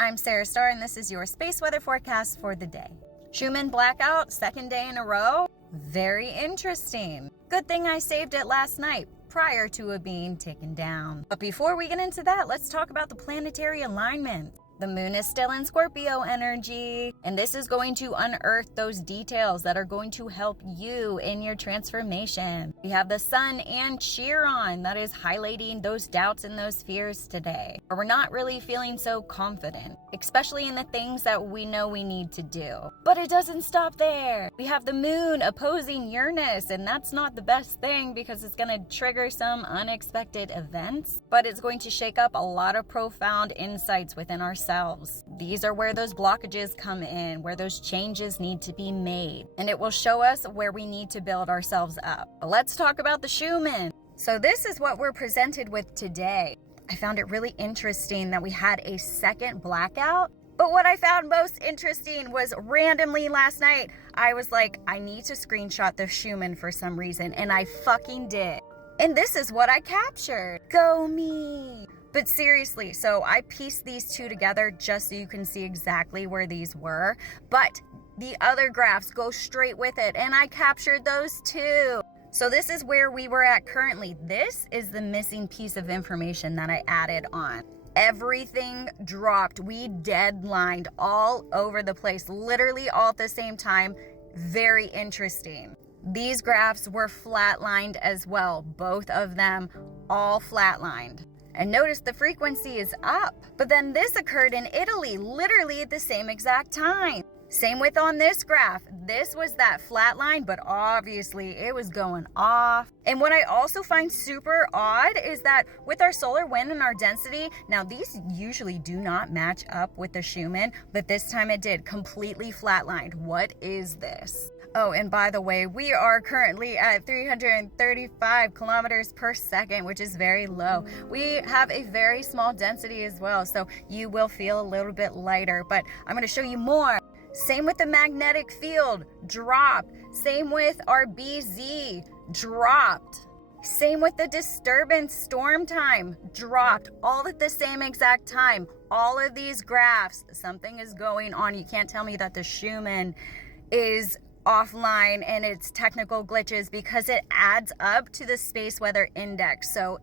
I'm Starr, and this is your space weather forecast for the day. Schumann blackout, second day in a row. Very interesting. Good thing I saved it last night prior to it being taken down. But before we get into that, let's talk about the planetary alignment. The moon is still in Scorpio energy, and this is going to unearth those details that are going to help you in your transformation. We have the sun and Chiron that is highlighting those doubts and those fears today. Or we're not really feeling so confident, especially in the things that we know we need to do. But it doesn't stop there. We have the moon opposing Uranus, and that's not the best thing because it's going to trigger some unexpected events, but it's going to shake up a lot of profound insights within ourselves. These are where those blockages come in, where those changes need to be made, and it will show us where we need to build ourselves up. But let's talk about the Schumann. So this is what we're presented with today. I found it really interesting that we had a second blackout. But what I found most interesting was randomly last night, I was like, I need to screenshot the Schumann for some reason, and I fucking did. And this is what I captured. Go me. But seriously, so I pieced these two together just so you can see exactly where these were. But the other graphs go straight with it, and I captured those too. So this is where we were at currently. This is the missing piece of information that I added on. Everything dropped. We deadlined all over the place, literally all at the same time. Very interesting. These graphs were flatlined as well. Both of them all flatlined. And notice the frequency is up. But then this occurred in Italy, literally at the same exact time. Same with on this graph. This was that flat line, but obviously it was going off. And what I also find super odd is that with our solar wind and our density, now these usually do not match up with the Schumann, but this time it did, completely flatlined. What is this? Oh, and by the way, we are currently at 335 kilometers per second, which is very low. We have a very small density as well, so you will feel a little bit lighter, but I'm going to show you more. Same with the magnetic field, dropped. Same with our BZ, dropped. Same with the disturbance storm time, dropped. All at the same exact time. All of these graphs, something is going on. You can't tell me that the Schumann is offline and its technical glitches because it adds up to the space weather index. So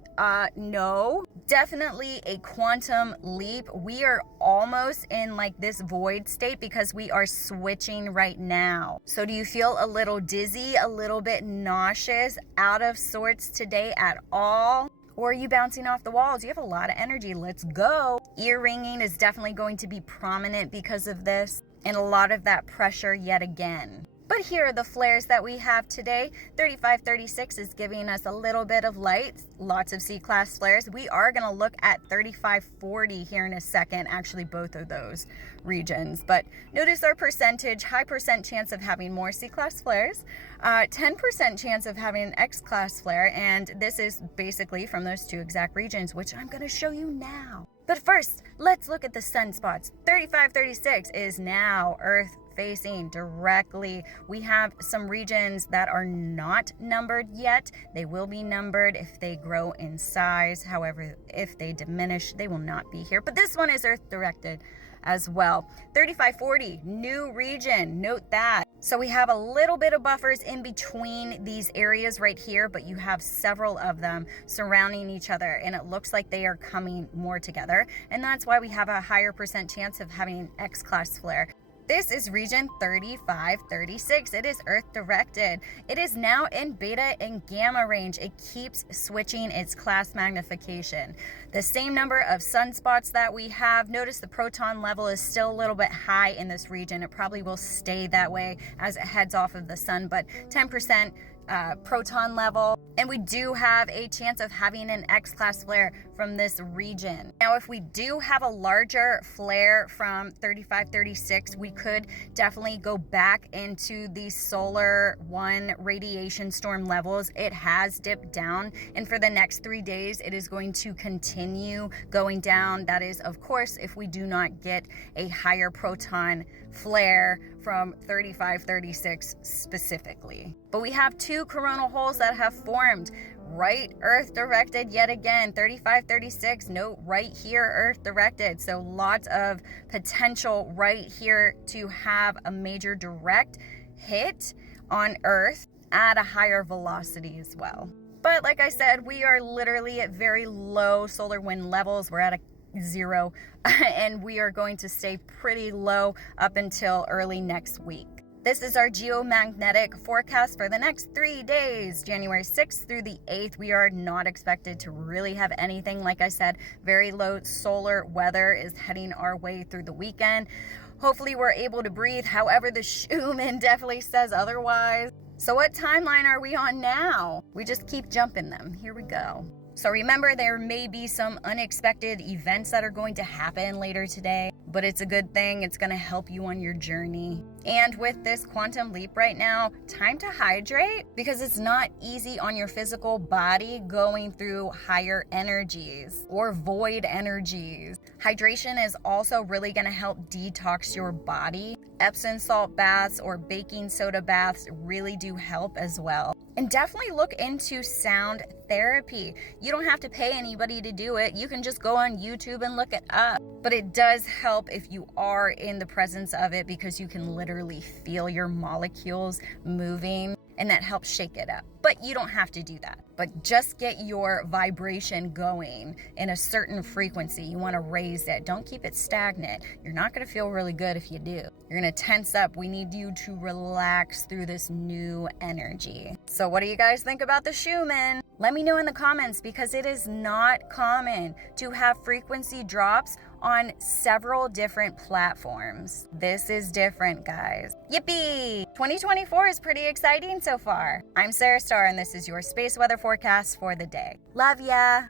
no, definitely a quantum leap. We are almost in like this void state because we are switching right now. So do you feel a little dizzy, a little bit nauseous, out of sorts today at all? Or are you bouncing off the walls? You have a lot of energy. Let's go. Ear ringing is definitely going to be prominent because of this, and a lot of that pressure yet again. But here are the flares that we have today. 3536 is giving us a little bit of light, lots of C-class flares. We are going to look at 3540 here in a second, actually both of those regions. But notice our percentage, high percent chance of having more C-class flares, 10% chance of having an X-class flare, and this is basically from those two exact regions, which I'm going to show you now. But first, let's look at the sunspots. 3536 is now Earth facing directly. We have some regions that are not numbered yet. They will be numbered if they grow in size. However, if they diminish, they will not be here. But this one is Earth directed as well. 3540, new region, note that. So we have a little bit of buffers in between these areas right here, but you have several of them surrounding each other, and it looks like they are coming more together. And that's why we have a higher percent chance of having an X-class flare. This is region 3536. It is Earth directed. It is now in beta and gamma range. It keeps switching its class magnification. The same number of sunspots that we have. Notice the proton level is still a little bit high in this region. It probably will stay that way as it heads off of the sun, but 10% proton level. And we do have a chance of having an X-class flare from this region. Now, if we do have a larger flare from 3536, we could definitely go back into the solar 1 radiation storm levels. It has dipped down, and for the next 3 days, it is going to continue going down. That is, of course, if we do not get a higher proton flare from 3536 specifically. But we have two coronal holes that have formed right Earth directed yet again, 35, 36, no, right here Earth directed. So lots of potential right here to have a major direct hit on Earth at a higher velocity as well. But like I said, we are literally at very low solar wind levels. We're at a 0 and we are going to stay pretty low up until early next week. This is our geomagnetic forecast for the next 3 days, January 6th through the 8th. We are not expected to really have anything. Like I said, very low solar weather is heading our way through the weekend. Hopefully we're able to breathe. However, the Schumann definitely says otherwise. So what timeline are we on now? We just keep jumping them. Here we go. So remember, there may be some unexpected events that are going to happen later today, but it's a good thing. It's going to help you on your journey. And with this quantum leap right now, time to hydrate, because it's not easy on your physical body going through higher energies or void energies. Hydration is also really going to help detox your body. Epsom salt baths or baking soda baths really do help as well. And definitely look into sound therapy. You don't have to pay anybody to do it. You can just go on YouTube and look it up. But it does help if you are in the presence of it, because you can literally feel your molecules moving, and that helps shake it up. But you don't have to do that. But just get your vibration going in a certain frequency. You want to raise it. Don't keep it stagnant. You're not going to feel really good if you do. You're going to tense up. We need you to relax through this new energy. So what do you guys think about the Schumann? Let me know in the comments, because it is not common to have frequency drops on several different platforms. This is different, guys. Yippee! 2024 is pretty exciting so far. I'm Starr, and this is your space weather forecast for the day. Love ya!